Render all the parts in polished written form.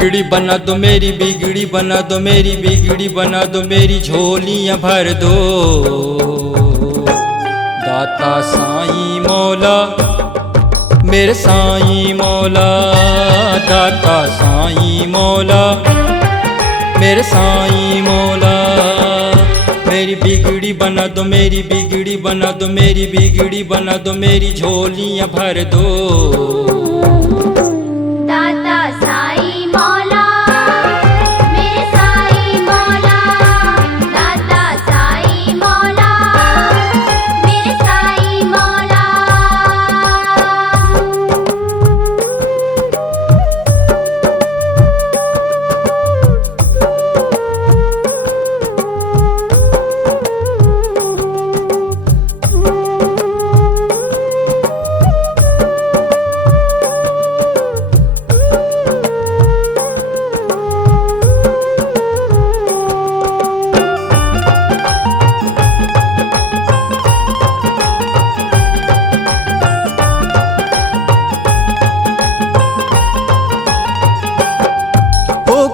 बिगड़ी बना दो मेरी बिगड़ी बना दो मेरी बिगड़ी बना दो मेरी झोलियां भर दो। दाता साईं मौला मेरे साईं मौला, दाता साईं मौला मेरे साईं मौला। मेरी बिगड़ी बना दो मेरी बिगड़ी बना दो मेरी बिगड़ी बना दो मेरी झोलियां भर दो। दाता साईं मौला मेरे साईं मौला, दाता साईं मौला मेरे साईं मौला।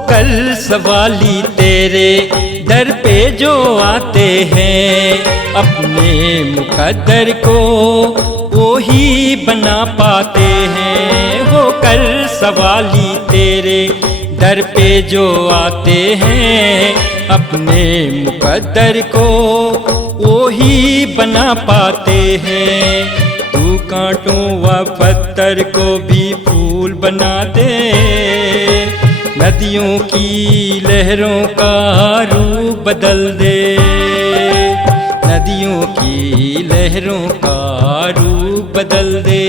कल सवाली तेरे दर पे जो आते हैं, अपने मुकद्दर को वो ही बना पाते हैं। वो कल सवाली तेरे दर पे जो आते हैं, अपने मुकद्दर को वो ही बना पाते हैं। तू कांटों व पत्थर को भी फूल बना दे, नदियों की लहरों का रूप बदल दे, नदियों की लहरों का रूप बदल दे।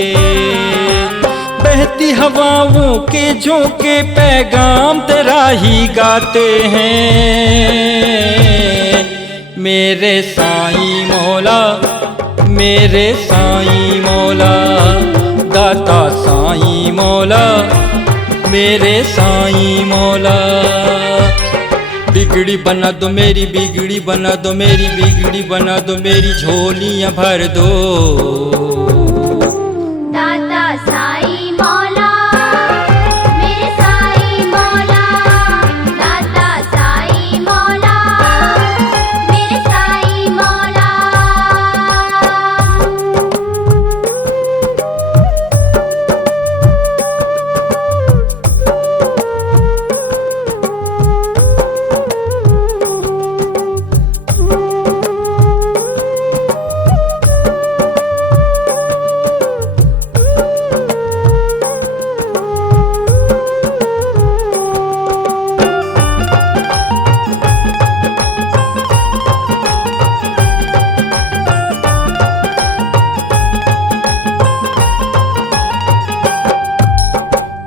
बहती हवाओं के झोंके पैगाम तेरा ही गाते हैं। मेरे साईं मौला मेरे साईं मौला, दाता साईं मौला मेरे साईं मौला। बिगड़ी बना दो मेरी बिगड़ी बना दो मेरी बिगड़ी बना दो मेरी झोलियां भर दो। दाता साईं मौला मेरे साईं मौला, दाता साईं मौला मेरे साईं मौला।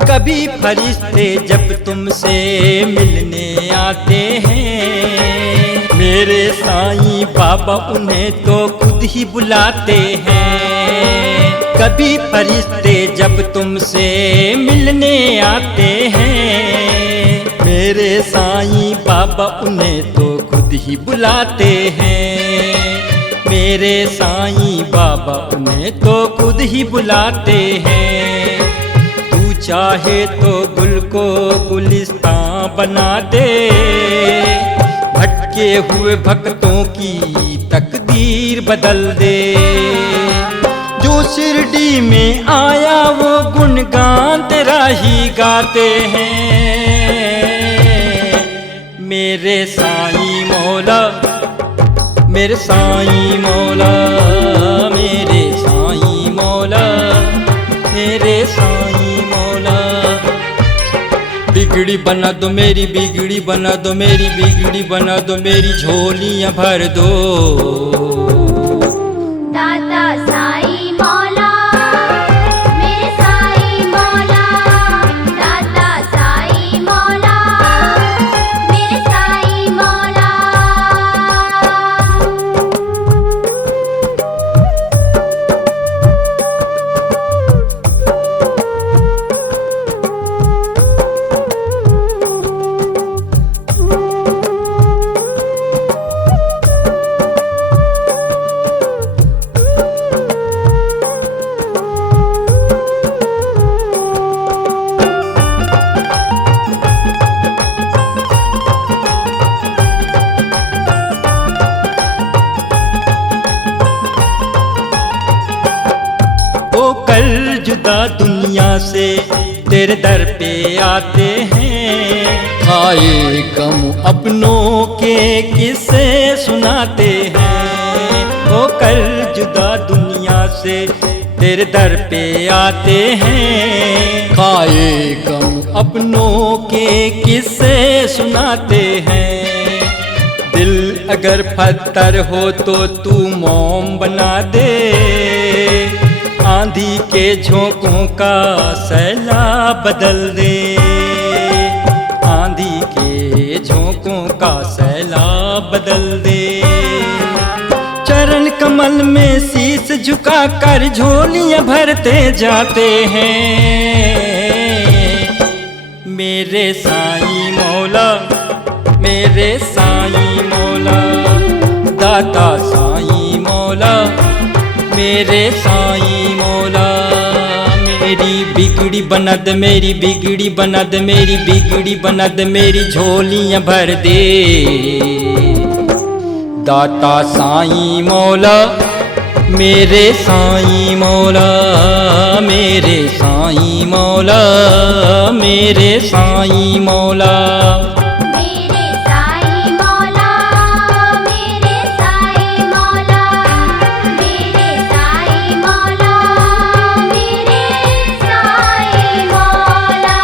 कभी फरिश्ते जब तुमसे मिलने आते हैं, मेरे साईं बाबा उन्हें तो खुद ही बुलाते हैं। कभी फरिश्ते जब तुमसे मिलने आते हैं, मेरे साईं बाबा उन्हें तो खुद ही बुलाते हैं। मेरे साईं बाबा उन्हें तो खुद ही बुलाते हैं। चाहे तो गुल को गुलिस्तां बना दे, भटके हुए भक्तों की तकदीर बदल दे। जो शिरडी में आया वो गुणगान तेरा ही गाते हैं। मेरे साईं मौला मेरे साईं मौला मेरे साईं मौला मेरे साईं मौला। बिगड़ी बना दो मेरी बिगड़ी बना दो मेरी बिगड़ी बना दो मेरी झोलियां भर दो। दाता साईं मौला मेरे साईं मौला, दाता साईं मौला मेरे साईं मौला। तेरे दर पे आते हैं। खाए गम अपनों के किस्से सुनाते हैं, होकर जुदा दुनिया से तेरे दर पे आते हैं। खाए गम अपनों के किस्से सुनाते हैं। दिल अगर पत्थर हो तो तू मोम बना दे, आंधी के झोंकों का सैलाब बदल दे, आंधी के झोंकों का सैलाब बदल दे। चरण कमल में शीश झुका कर झोलियां भरते जाते हैं। मेरे साईं मौला, मेरे साईं मौला, दाता साईं मौला, मेरे साईं मौला। मेरी बिगड़ी बनद, मेरी बिगड़ी बनद, मेरी बिगड़ी बनद, मेरी झोलियां भर दे। दाता साईं मौला, मेरे साईं मौला, मेरे साईं मौला, मेरे साईं मौला। मेरे साईं मौला, मेरे साईं मौला, मेरे साईं मौला, मेरे साईं मौला।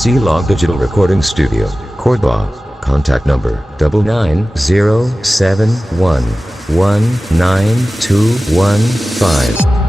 C-Log Digital Recording Studio, Cordoba. Contact number 99071192115.